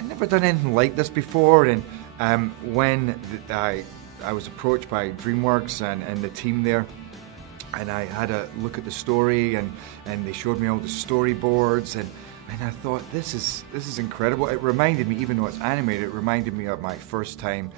I'd never done anything like this before, and when I was approached by DreamWorks and the team there, and I had a look at the story, and they showed me all the storyboards, and I thought, this is incredible. It reminded me, even though it's animated, it reminded me of my first time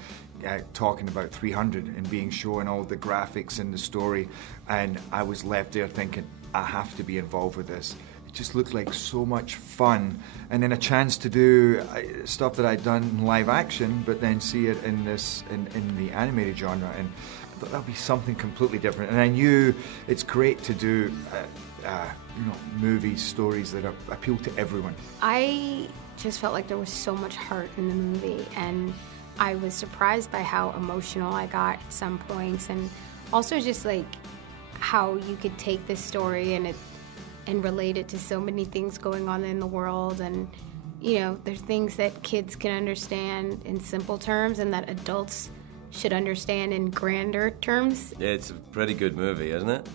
talking about 300 and being shown all the graphics and the story, and I was left there thinking, I have to be involved with this. It just looked like so much fun, and then a chance to do stuff that I'd done in live action, but then see it in the animated genre, and I thought that'd be something completely different. And I knew it's great to do movies, stories that appeal to everyone. I just felt like there was so much heart in the movie, and I was surprised by how emotional I got at some points, and also just like how you could take this story and relate it to so many things going on in the world, and there's things that kids can understand in simple terms and that adults should understand in grander terms. It's a pretty good movie, isn't it?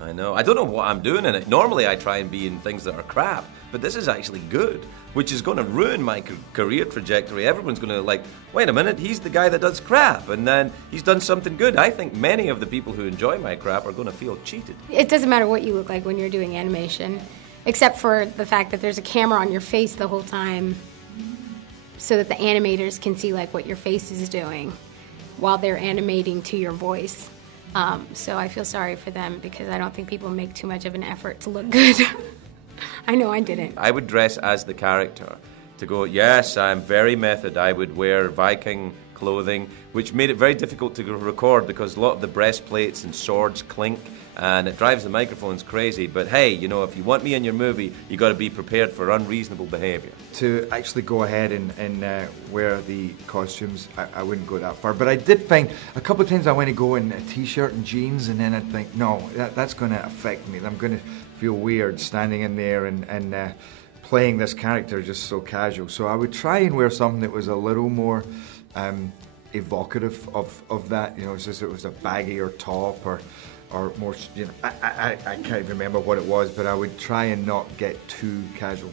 I know. I don't know what I'm doing in it. Normally I try and be in things that are crap, but this is actually good, which is going to ruin my career trajectory. Everyone's going to wait a minute, he's the guy that does crap, and then he's done something good. I think many of the people who enjoy my crap are going to feel cheated. It doesn't matter what you look like when you're doing animation, except for the fact that there's a camera on your face the whole time so that the animators can see what your face is doing while they're animating to your voice. So I feel sorry for them, because I don't think people make too much of an effort to look good. I know I didn't. I would dress as the character to go, yes, I'm very method. I would wear Viking clothing, which made it very difficult to record because a lot of the breastplates and swords clink, and it drives the microphones crazy. But hey, if you want me in your movie, you got to be prepared for unreasonable behavior. To actually go ahead and wear the costumes, I wouldn't go that far. But I did find a couple of times I want to go in a t-shirt and jeans, and then I'd think, no, that's going to affect me. I'm going to feel weird standing in there and playing this character just so casual. So I would try and wear something that was a little more evocative of that. It's just it was a baggier top or more. I can't remember what it was, but I would try and not get too casual.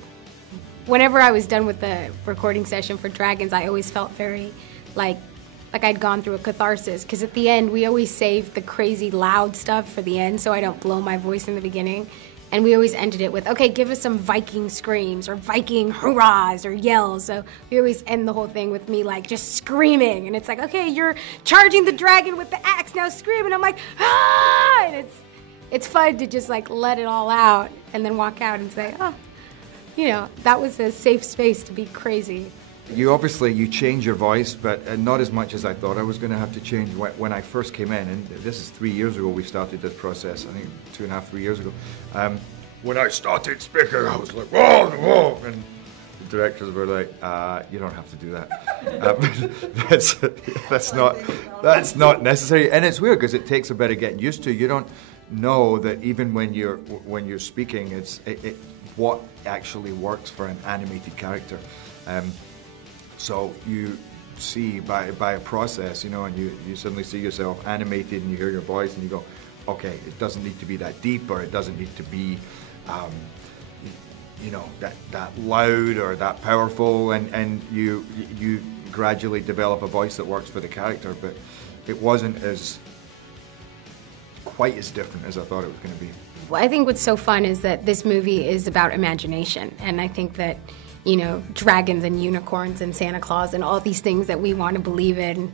Whenever I was done with the recording session for Dragons, I always felt very like I'd gone through a catharsis, because at the end we always save the crazy loud stuff for the end so I don't blow my voice in the beginning. And we always ended it with, okay, give us some Viking screams or Viking hurrahs or yells. So we always end the whole thing with me just screaming. And it's like, okay, you're charging the dragon with the axe, now scream. And I'm like, ah! And it's fun to just let it all out and then walk out and say, oh, that was a safe space to be crazy. You change your voice, but not as much as I thought I was going to have to change when I first came in. And this is 3 years ago we started this process, I think 2.5, 3 years ago. When I started speaking, I was like, whoa, whoa. And the directors were like, you don't have to do that. That's not necessary. And it's weird because it takes a bit of getting used to. You don't know that even when you're speaking, it's what actually works for an animated character. So you see by a process, and you suddenly see yourself animated and you hear your voice and you go, okay, it doesn't need to be that deep, or it doesn't need to be, that loud or that powerful, and you gradually develop a voice that works for the character, but it wasn't quite as different as I thought it was going to be. Well, I think what's so fun is that this movie is about imagination, and I think that dragons and unicorns and Santa Claus and all these things that we want to believe in,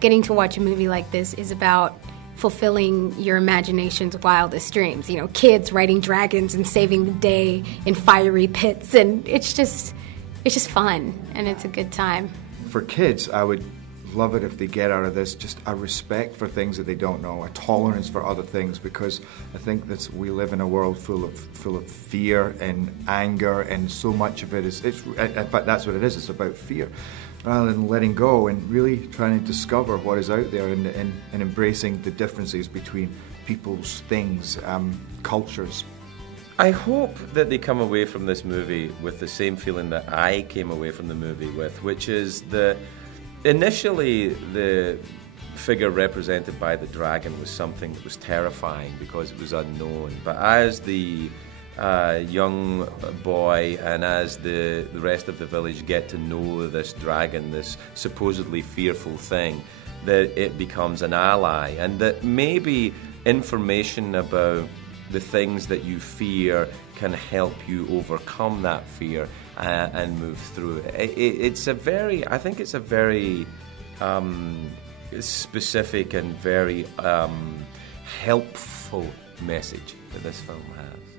getting to watch a movie like this is about fulfilling your imagination's wildest dreams. Kids riding dragons and saving the day in fiery pits, and it's just fun, and it's a good time. For kids, I would love it if they get out of this just a respect for things that they don't know, a tolerance for other things, because I think that we live in a world full of fear and anger, and so much of it is, but that's what it is, it's about fear, rather than letting go and really trying to discover what is out there, and embracing the differences between people's things, cultures. I hope that they come away from this movie with the same feeling that I came away from the movie with, which is initially, the figure represented by the dragon was something that was terrifying because it was unknown. But as the young boy, and as the rest of the village get to know this dragon, this supposedly fearful thing, that it becomes an ally, and that maybe information about the things that you fear can help you overcome that fear and move through it. I think it's a very specific and very helpful message that this film has.